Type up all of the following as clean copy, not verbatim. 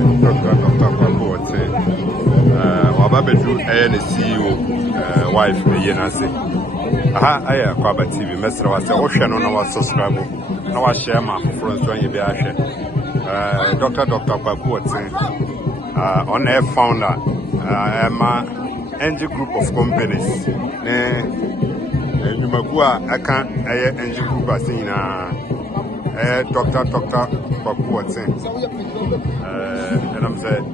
Dr. Kwaku Wababedu and the CEO wife Yenase. Aha, I Kwaba TV, Mr. was ocean on our subscriber. No, I share my friends when you be ashe. Dr. Kwaku on air founder, my NG group of companies. Numagua, I can't NG group as in Dr. Kwaku and I'm saying,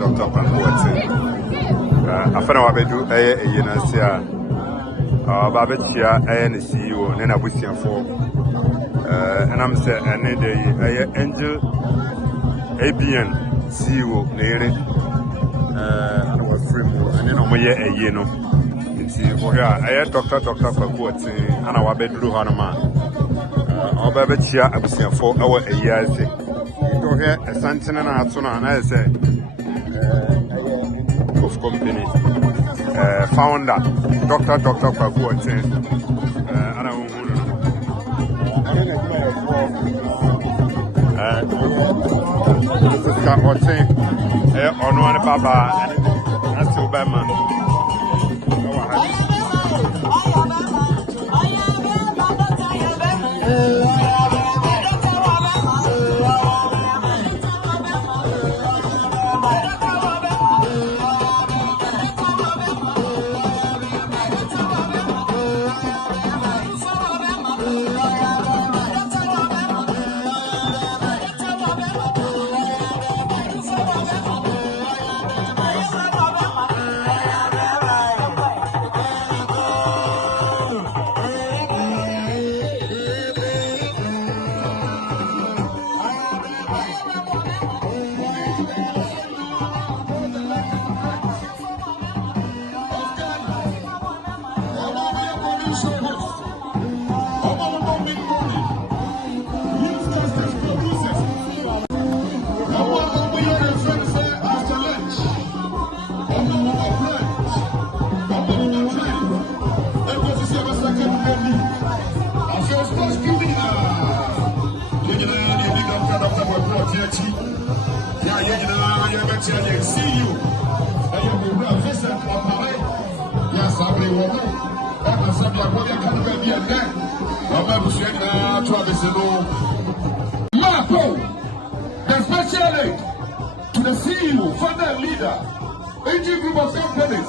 Dr. Kwaku I found out I do a Babetia and CEO, and I wish you for. And I'm saying, and then Angel ABN CEO, and I was free, and then I'm a year, see, for here, I had Dr. Kwaku, and I was bedroom Hanama. Our Babetia, I was here for our a year. You don't hear a Santin and Hatsuna, and I say, of company. Founder, Dr. Kwaku, and on one Baba, that's Obama. See you. Marco, especially to the CEO, founder and leader, AG Group of Companies.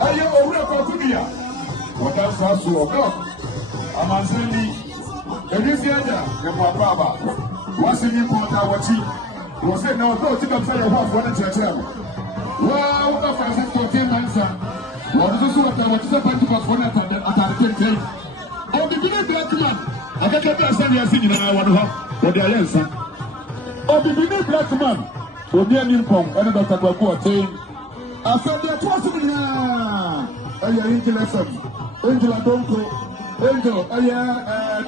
I am a real Portugia. What else was to a block? I'm a Sandy. And this year, the Papa was in the Port Awachi. Was said, no, no, take up fire off one at your term. Well, what the first 14 months, what is also what I was supposed to pass one at the time. On the beginning, black man, I can't understand your singing and I want to have what they are answer. On the beginning, black man, will be an income, and Dr. Kwaku saying, I said, there was Angel FM, Angel Adonko, Angel,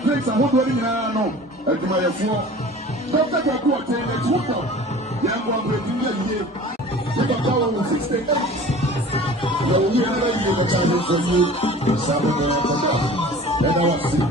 Prince, and who do you know? And to my four. Dr. Kwaku saying, it's what now? Young one breaking the year. Look at our 68. No, we are not here to charge for you. Something like that. And I was sick.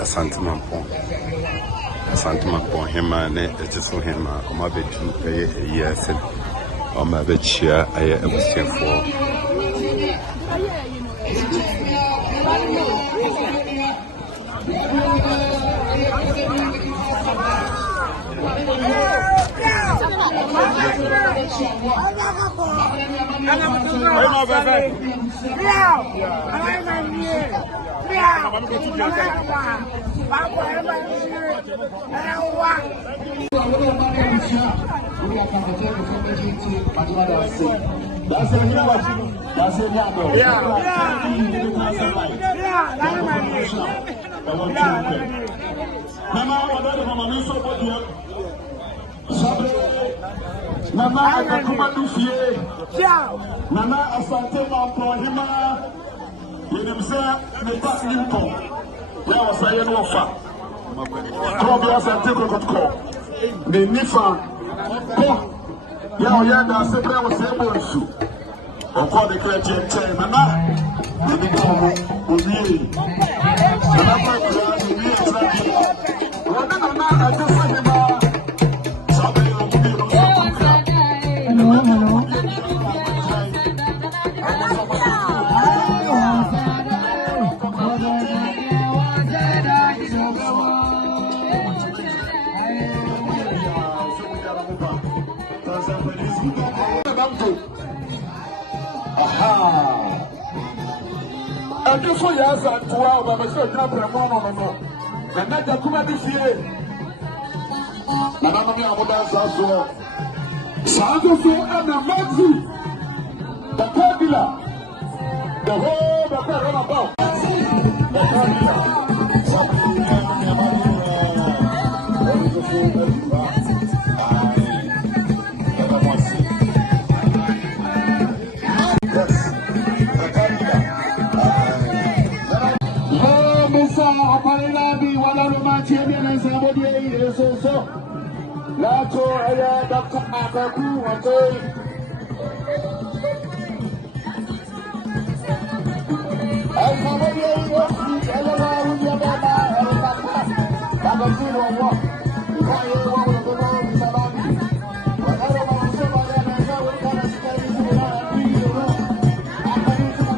Asante Mampong Hema ne Etiso Hema Omabetu a year said Omabechia a Western for Nana Akakuma Dufie, Nana Asante Mampong Hema, Yenimsa, Nepas Nimpo, Yawa Sayan Wafa, Kobia Asante Kokotko, the Nifa, Yawa Yada Sepra was able to, or call the Christian Chain, Nana, the Nipo, Uri, and you for years and 12, I'm a certain no. And not the Kuma this year. Madame Abudas also. Sandoso and the Maxi, the Kabila, the whole the about the Kabila. Lato aya Dr. Akaku Watoi. I somebody else, Ella, who's your baba, and Baba, walk. Why you want to go down to Sabani? Whatever I say, we're going to stay in the room. I'm going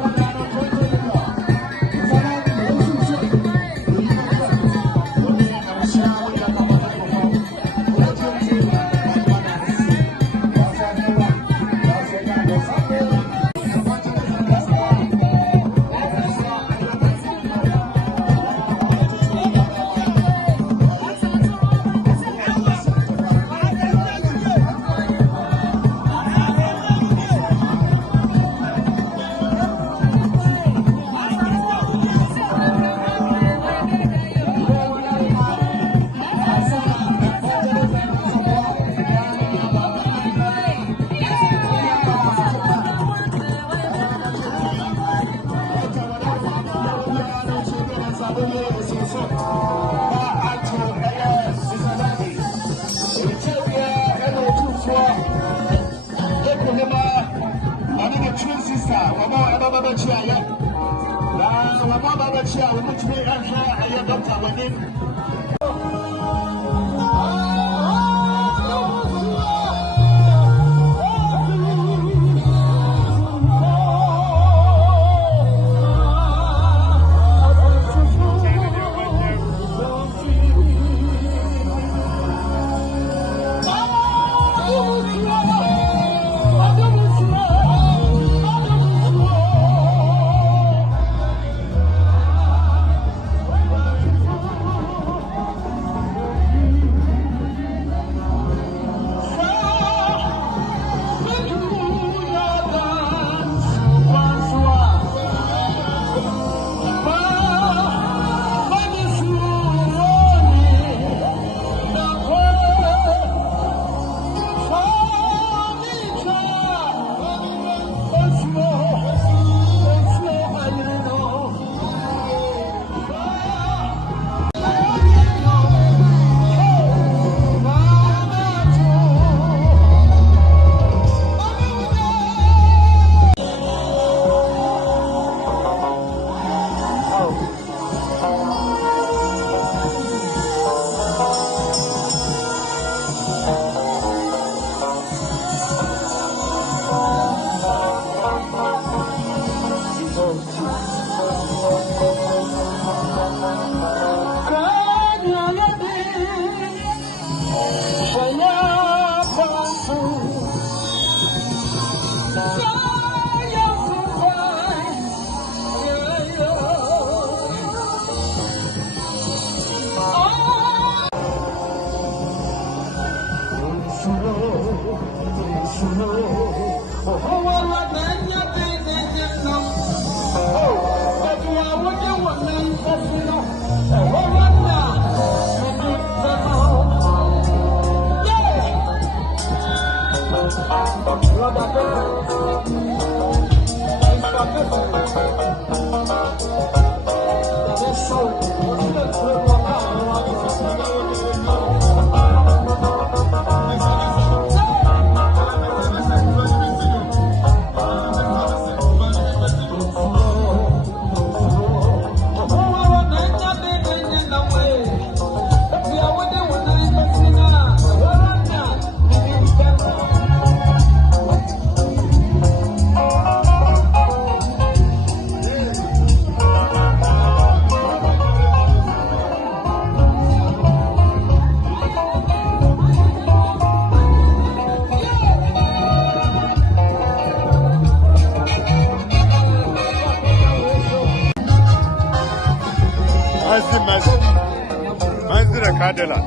Manzira Kadela.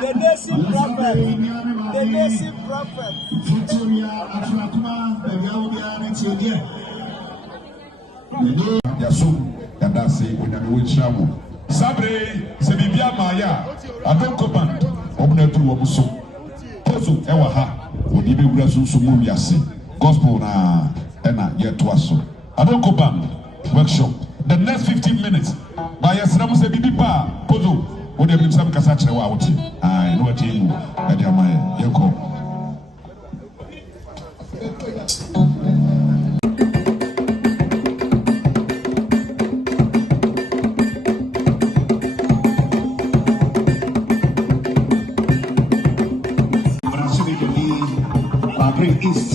The nation prophet. The nation prophet. Yasu Yadasi Winamichamu. Sabre, Sebibia Maya, Adonko Band, Obnetu Wabuso, Posu Ewaha, Odibi Brasu Sumumiasi, Gospel na Ena Yetwaso, Adonko Band, workshop. The next 15 minutes, by Yasram Sebiba, Pozu, would have been some Kasacha Wauti. I know what you at Yamaya, Yoko. East.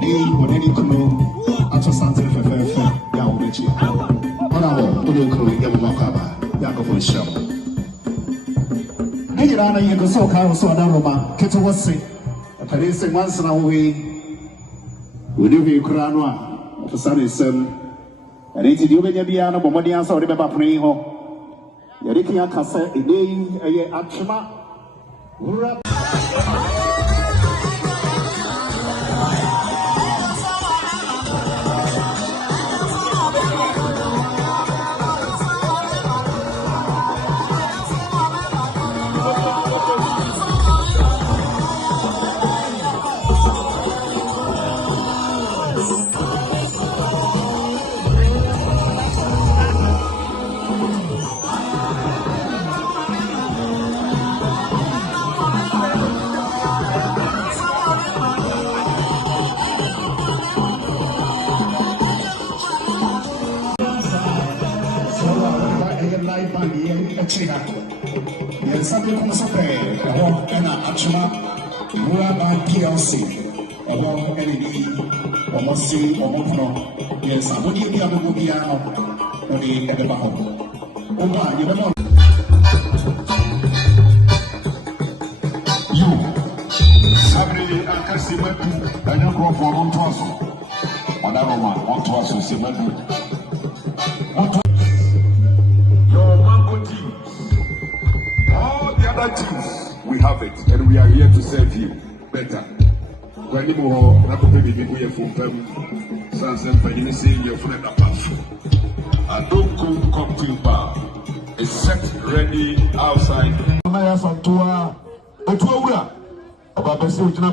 They were ready to know after something for Yaobechi. On our Uduku, Yamakaba, Yakov show. Nigirana Yagosoka was on Aroma, Keto was sick. A police once in a way. Would you be Kuranwa? For Sunday Sun. And it's you when you be an Bomodian, so remember praying home. Yarikia Kasa, a day, a Achima. Yes, I'm going to pay a walk and a Achima, Mura by PLC, or LED, or Mossi, or Mono. Yes, I'm going to be able to be out of the Edabaho. Oba, you know. You, Sabri Akasimetu, and you go for Montoso. Another man, Montoso, Simetu. Teams, we have it, and we are here to serve you better. When you go, I could be here for them. Sunset, and you see your friend apart. I don't come to bar. It's set ready outside. I have some tour. About the stage, no.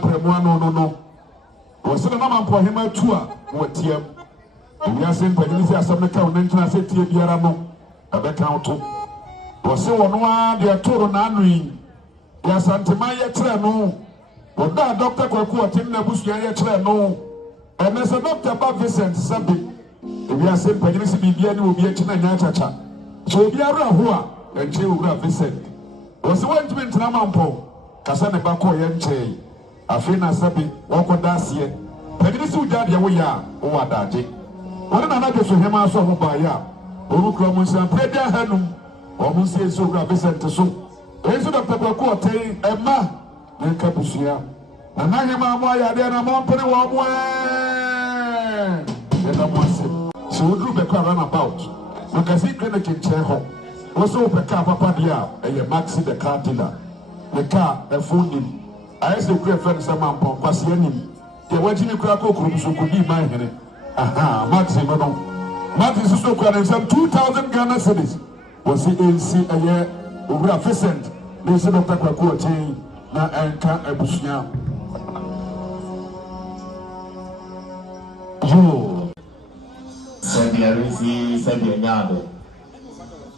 Was the number for him a tour? What year? We are saying, but you see, some account, and I said, Tiaramo, a better count. wɔse wɔn a deɛ toro n'ano yi deɛ asantema yɛ kyerɛ no wɔda a dɔkta Kwaku Ɔtem na abusua yɛ kyerɛ no ɛnɛ sɛ dɔkta ba Vincent Sabi ebi ase mpanyini si biribi ne obi akyi na nya akyakya sɛ obi ara ho a ɛnkyɛn owura Vincent wɔse wɔntumi ntena mampɔ kasa ne ba kɔɔ yɛ nkyɛn afei na Sabi wɔkɔda aseɛ mpanyini si wogya deɛ woyɛ a wowɔ adagye wɔne nana de so hema so ho baeɛ a ɔmu kura mu nsampere de ahanum ɔmu nsie so owura Vincent so ɛyi so dɔkta Kwaku Ɔtem ɛma ne nka busua nana hema mo ayɛ adeɛ na mɔmpene wɔ mo yɛda mo ase sɛ woduru bɛkɔ a runabout makasi clinic nkyɛn hɔ wo sɛ wopɛ kaa papa deɛ a ɛyɛ Maxi the car dealer ne kaa ɛfo nim ayɛ sɛ kura fɛ no sɛ mampɔn kwaseɛ nim deɛ wagyi ne kura kɔ kurom so kɔdii ma hene Maxi no no Maxi so kura ne nsɛm 2,000 Ghana cedis wɔsi ɛnsi ɛyɛ owura Vincent ne sɛ dɔkta Kwaku Ɔtem na ɛnka abusua yo sɛdeɛ resi sɛdeɛ nyaado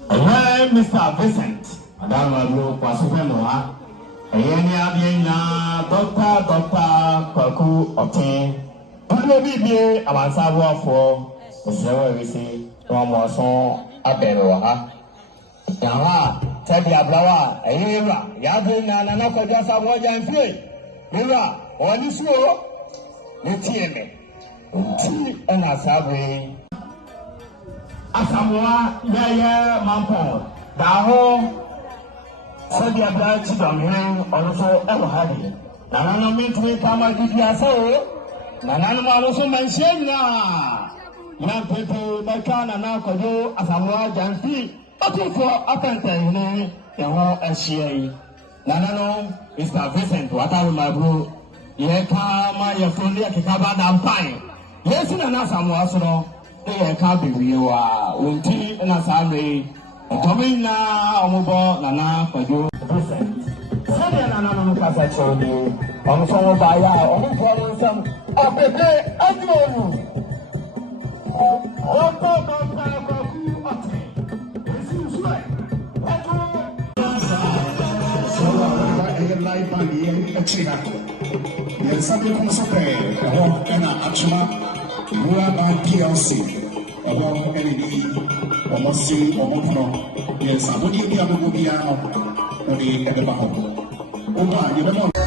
ɛyɛ Mr. Vincent adamabro kwasofɛ no ha ɛyɛ ne adeɛ nyinaa dɔkta Kwaku Ɔtem ɔno bibie amansaboafoɔ ɛsɛ wɔ resi wɔmɔso abɛn wɔ ha yaha tɛbi abrawa ɛyɛ wura yadu na nana kɔjɔ sabu ɔjà nfie wura ɔni suo ne tie mɛ nti ɛna sabu yi asamoa yɛyɛ mampɔ daaho sɛbi abira ti dɔmhene ɔno so ɛwɔ ha de nana no mintumi kama didi asa o nana no alo so manhyia nyinaa nyampete bɛka nana kɔjɔ asamoa janfi ɔtɔfo akantahene ɛho ahyia yi nana no Mr. Vincent wataro mabro yɛka ma yɛfo ne yɛkeka ba da mpan yɛsi nana asamoa so no ne yɛka bewie wa wɔnti na saa mmerɛ ntɔme nyinaa ɔmobɔ nana kwadwo Vincent sɛdeɛ nana no kasa kyerɛ ni ɔno so wo baeɛ a ɔmofoɔ no nsɛm ɔpɛpɛ adwo mu ɔkɔ dɔkta Kwaku Ɔtem live band here China. Yes, something comes up and Achuma Rua Band PLC. About any almost see almost no. Yes, I would give you a piano or the Baho. Oh, you know.